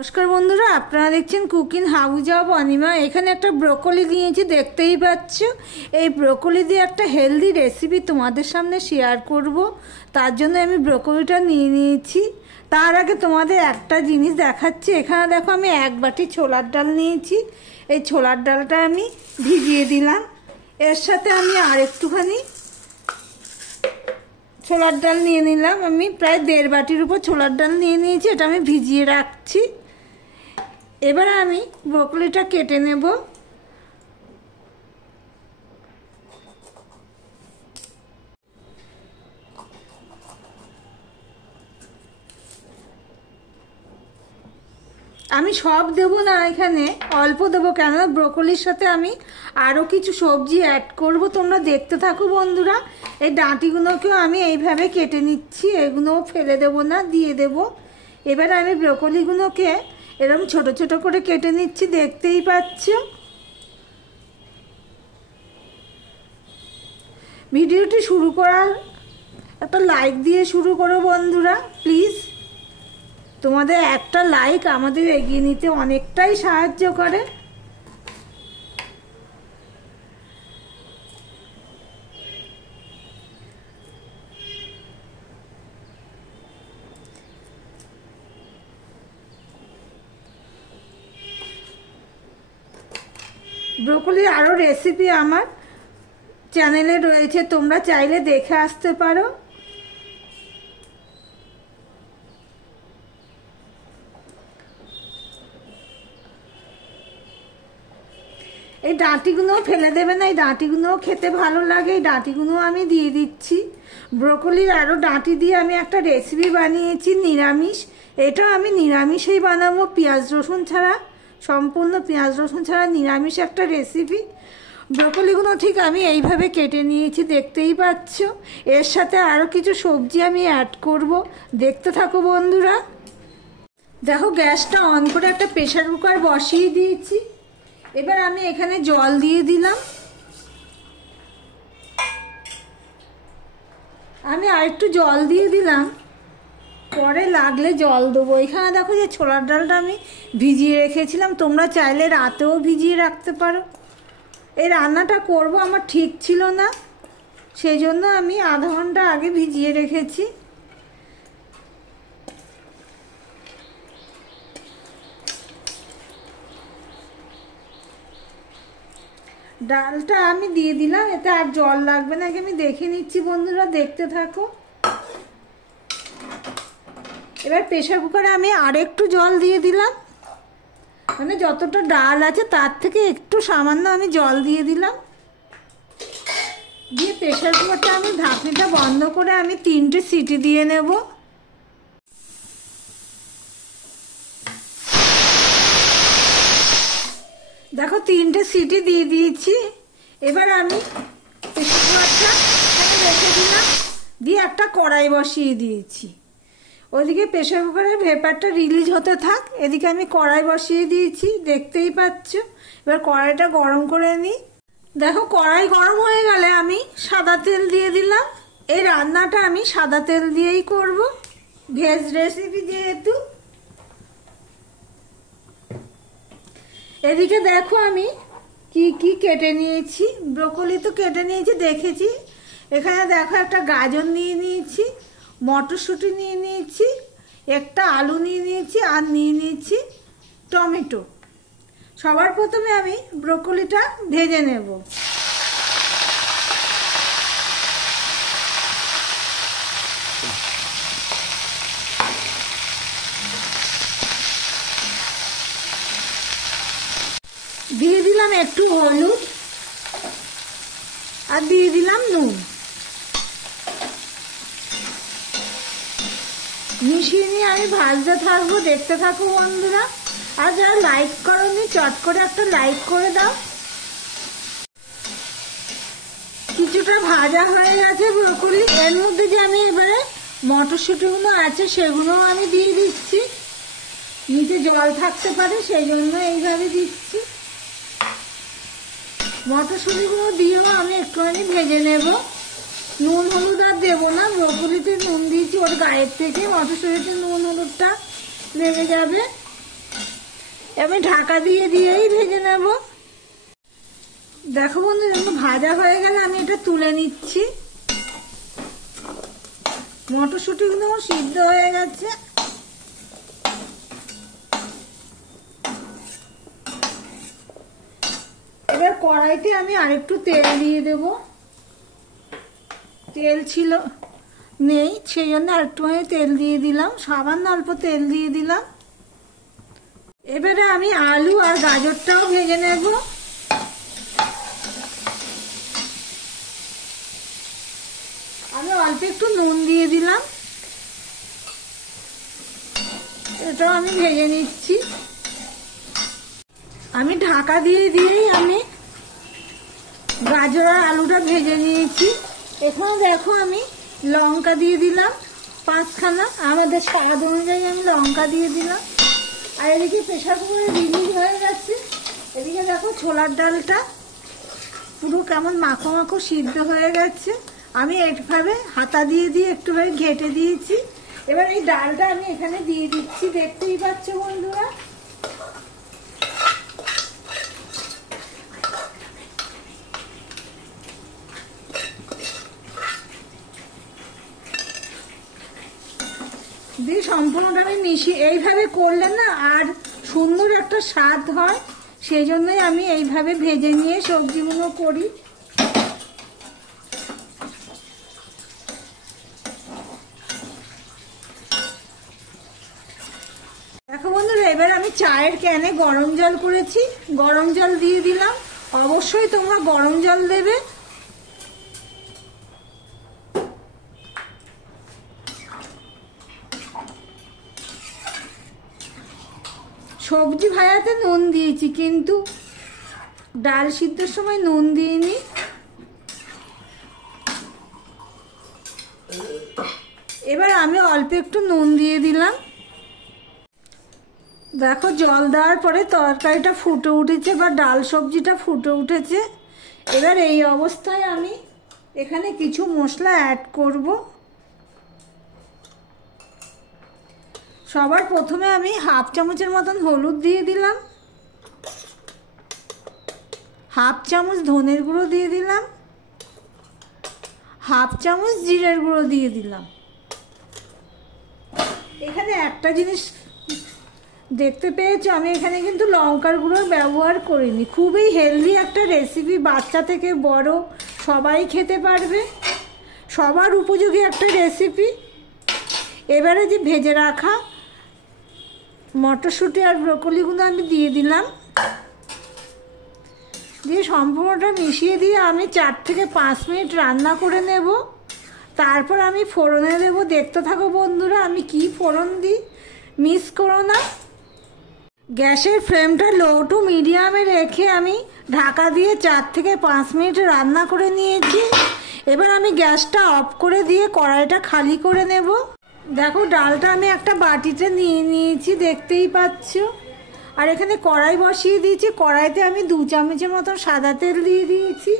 নমস্কার বন্ধুরা, আপনারা দেখছেন কুকিং হাউস অব অনিমা। এখানে একটা ব্রোকলি নিয়েছি, দেখতেই পাচ্ছ। এই ব্রোকলি দিয়ে একটা হেলদি রেসিপি তোমাদের সামনে শেয়ার করব। তার জন্য আমি ব্রোকলিটা নিয়ে নিয়েছি। তার আগে তোমাদের একটা জিনিস দেখাচ্ছি। এখানে দেখো, আমি এক বাটি ছোলার ডাল নিয়েছি। এই ছোলার ডালটা আমি ভিজিয়ে দিলাম। এর সাথে আমি আর একটুখানি ছোলার ডাল নিয়ে নিলাম। আমি প্রায় 1.5 বাটির উপর ছোলার ডাল নিয়ে নিয়েছি। এটা আমি ভিজিয়ে রাখছি। এবার আমি ব্রোকলিটা কেটে নেব। আমি সব দেব না, এখানে অল্প দেবো, কেননা ব্রোকলির সাথে আমি আরও কিছু সবজি অ্যাড করব। তোমরা দেখতে থাকো বন্ধুরা। এই ডাঁটিগুলোকেও আমি এইভাবে কেটে নিচ্ছি, এগুলোও ফেলে দেব না, দিয়ে দেব। এবার আমি ব্রোকলিগুলোকে এরকম ছোট ছোট করে কেটে নিচ্ছি, দেখতেই পাচ্ছ। ভিডিওটি শুরু করার একটা লাইক দিয়ে শুরু করো বন্ধুরা, প্লিজ। তোমাদের একটা লাইক আমাদের এগিয়ে নিতে অনেকটাই সাহায্য করে। ব্রোকলির আরও রেসিপি আমার চ্যানেলে রয়েছে, তোমরা চাইলে দেখে আসতে পারো। এই ডাঁটিগুলোও ফেলে দেবে না, এই ডাঁটিগুলোও খেতে ভালো লাগে। এই ডাঁটিগুলোও আমি দিয়ে দিচ্ছি। ব্রোকলির আরও ডাঁটি দিয়ে আমি একটা রেসিপি বানিয়েছি নিরামিষ। এটাও আমি নিরামিষেই বানাবো, পেঁয়াজ রসুন ছাড়া, সম্পূর্ণ পেঁয়াজ রসুন ছাড়া নিরামিষ একটা রেসিপি। ব্রোকলিগুলো ঠিক আমি এইভাবে কেটে নিয়েছি, দেখতেই পাচ্ছ। এর সাথে আরও কিছু সবজি আমি অ্যাড করব, দেখতে থাকো বন্ধুরা। দেখো, গ্যাসটা অন করে একটা প্রেসার কুকার বসিয়ে দিয়েছি। এবার আমি এখানে জল দিয়ে দিলাম। আমি আরেকটু জল দিয়ে দিলাম, পরে লাগলে জল দেবো। এখানে দেখো যে ছোলার ডালটা আমি ভিজিয়ে রেখেছিলাম, তোমরা চাইলে রাতেও ভিজিয়ে রাখতে পারো। এই রান্নাটা করব আমার ঠিক ছিল না, সেই জন্য আমি আধা ঘন্টা আগে ভিজিয়ে রেখেছি। ডালটা আমি দিয়ে দিলাম, এতে আর জল লাগবে না। আগে আমি দেখে নিচ্ছি বন্ধুরা, দেখতে থাকো। এবার প্রেসার কুকারে আমি আর একটু জল দিয়ে দিলাম, মানে যতটা ডাল আছে তার থেকে একটু সামান্য আমি জল দিয়ে দিলাম। দিয়ে প্রেসার কুকারটা আমি ঢাকনিটা বন্ধ করে আমি 3টে সিটি দিয়ে নেব। দেখো, 3টে সিটি দিয়ে দিয়েছি। এবার আমি প্রেসার কুকারটা রেখে দিলাম, দিয়ে একটা কড়াই বসিয়ে দিয়েছি। ওইদিকে প্রেসার কুকারের ভেপারটা রিলিজ হতে থাক, এদিকে আমি কড়াই বসিয়ে দিয়েছি, দেখতেই পাচ্ছ। এবার কড়াইটা গরম করে নিই। দেখো, কড়াই গরম হয়ে গেলে আমি সাদা তেল দিয়ে দিলাম। এই রান্নাটা আমি সাদা তেল দিয়েই করব, ভেজ রেসিপি যেহেতু। এদিকে দেখো আমি কি কি কেটে নিয়েছি। ব্রোকলি তো কেটে নিয়েছি, দেখেছি। এখানে দেখো, একটা গাজর নিয়ে নিয়েছি, মটরশুঁটি নিয়ে নিয়েছি, একটা আলু নিয়ে নিয়েছি, আর নিয়ে নিয়েছি টমেটো। সবার প্রথমে আমি ব্রোকলিটা ভেজে নেব। দিয়ে দিলাম একটু হলুদ, আর দিয়ে দিলাম নুন। মিশিয়ে নিয়ে আমি ভাজতে থাকবো, দেখতে থাকো বন্ধুরা। আর যারা লাইক করোনি, চট করে একটা লাইক করে দাও। কিছুটা ভাজা হয়ে গেছে ব্রোকলি। এর মধ্যে যে আমি এবারে মটরশুঁটিগুলো আছে সেগুলোও আমি দিয়ে দিচ্ছি। নিচে জল থাকতে পারে, সেই জন্য এইভাবে দিচ্ছি। মটরশুঁটিগুলো দিয়েও আমি একটুখানি ভেজে নেব। নুন হলুদ আর দেবো না, ব্রোকলিতে নুন দিয়েছি, ওর গায়ের থেকে মটরশুঁটিতে নুন হলুদটা লেগে যাবে। আমি ঢাকা দিয়ে দিয়েই ভেজে নেব। দেখো বন্ধুরা, যখন ভাজা হয়ে গেলে আমি এটা তুলে নিচ্ছি। মটরশুঁটিগুলো সিদ্ধ হয়ে গেছে। এবার কড়াইতে আমি আরেকটু তেল দিয়ে দেব। তেল ছিল নেই, সেই জন্য আরেকটুখানি তেল দিয়ে দিলাম, সামান্য অল্প তেল দিয়ে দিলাম। এবারে আমি আলু আর গাজরটাও ভেজে নেব। আমি অল্প একটু নুন দিয়ে দিলাম, এটাও আমি ভেজে নিচ্ছি। আমি ঢাকা দিয়ে দিয়েই আমি গাজর আর আলুটা ভেজে নিয়েছি। এখানে দেখো আমি লঙ্কা দিয়ে দিলাম 5খানা, আমাদের স্বাদ অনুযায়ী আমি লঙ্কা দিয়ে দিলাম। আর এদিকে প্রেশার কুকারে রিলিজ হয়ে গেছে। এদিকে দেখো ছোলার ডালটা পুরো কেমন মাখো মাখো সিদ্ধ হয়ে গেছে। আমি এইভাবে হাতা দিয়ে দিয়ে একটুখানি ঘেটে দিয়েছি। এবার এই ডালটা আমি এখানে দিয়ে দিচ্ছি, দেখতেই পাচ্ছ বন্ধুরা। দিয়ে সম্পূর্ণটা আমি মিশিয়ে, এইভাবে করলে না আর সুন্দর একটা স্বাদ হয়, সেই জন্যই আমি এইভাবে ভেজে নিয়ে সবজিগুলো করি। দেখো বন্ধুরা, এবার আমি চায়ের ক্যানে গরম জল করেছি, গরম জল দিয়ে দিলাম। অবশ্যই তোমরা গরম জল দেবে। সবজি ভাজাতে নুন দিয়েছি, কিন্তু ডাল সিদ্ধের সময় নুন দিইনি। এবার আমি অল্প একটু নুন দিয়ে দিলাম। দেখো জল দেওয়ার পরে তরকারিটা ফুটে উঠেছে বা ডাল সবজিটা ফুটে উঠেছে। এবার এই অবস্থায় আমি এখানে কিছু মশলা অ্যাড করব। সবার প্রথমে আমি হাফ চামচের মতন হলুদ দিয়ে দিলাম, হাফ চামচ ধনের গুঁড়ো দিয়ে দিলাম, হাফ চামচ জিরের গুঁড়ো দিয়ে দিলাম। এখানে একটা জিনিস দেখতে পেয়েছো, আমি এখানে কিন্তু লঙ্কার গুঁড়ো ব্যবহার করিনি। খুবই হেলদি একটা রেসিপি, বাচ্চা থেকে বড় সবাই খেতে পারবে, সবার উপযোগী একটা রেসিপি। এবারে যে ভেজে রাখা মটরশুঁটি আর ব্রোকলিগুলো আমি দিয়ে দিলাম, দিয়ে সম্পূর্ণটা মিশিয়ে দিয়ে আমি 4 থেকে 5 মিনিট রান্না করে নেব। তারপর আমি ফোড়নে দেব। দেখতে থাকো বন্ধুরা আমি কি ফোড়ন দিই, মিস করো না। গ্যাসের ফ্লেমটা লো টু মিডিয়ামে রেখে আমি ঢাকা দিয়ে 4 থেকে 5 মিনিট রান্না করে নিয়েছি। এবার আমি গ্যাসটা অফ করে দিয়ে কড়াইটা খালি করে নেব। দেখো ডালটা আমি একটা বাটিতে নিয়ে নিয়েছি, দেখতেই পাচ্ছ। আর এখানে কড়াই বসিয়ে দিয়েছি, কড়াইতে আমি 2 চামচের মতো সাদা তেল দিয়ে দিয়েছি।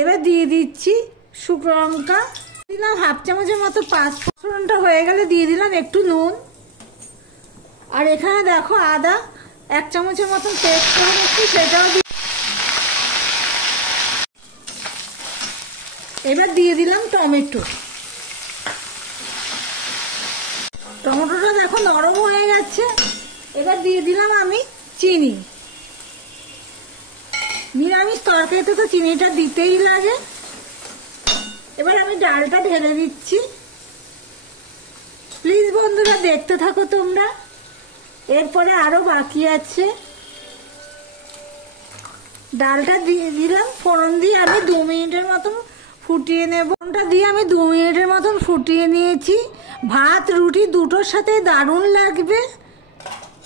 এবার দিয়ে দিচ্ছি শুকনো লঙ্কা, দিলাম হাফ চামচের মতো পাঁচফোড়নটা হয়ে গেলে দিয়ে দিলাম একটু নুন। আর এখানে দেখো আদা 1 চামচের মতন পেস্ট করে নিচ্ছি, সেটাও এবার দিয়ে দিলাম টমেটো। টমেটোটা দেখো নরম হয়ে গেছে। এবার দিয়ে দিলাম আমি চিনি। নিরামিষ তরকারিতে তো চিনিটা দিতেই লাগে। এবার আমি ডালটা ঢেলে দিচ্ছি। প্লিজ বন্ধুরা দেখতে থাকো তোমরা, এরপরে আরো বাকি আছে। ডালটা দিয়ে দিলাম, ফোড়ন দিয়ে আমি 2 মিনিটের মতন ফুটিয়ে নেব। ফোড়নটা দিয়ে আমি 2 মিনিটের মতন ফুটিয়ে নিয়েছি। ভাত রুটি দুটোর সাথে দারুণ লাগবে,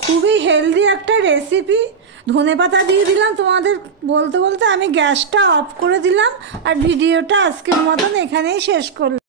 খুবই হেলদি একটা রেসিপি। ধনেপাতা দিয়ে দিলাম। তোমাদের বলতে বলতে আমি গ্যাসটা অফ করে দিলাম আর ভিডিওটা আজকের মতন এখানেই শেষ করলাম।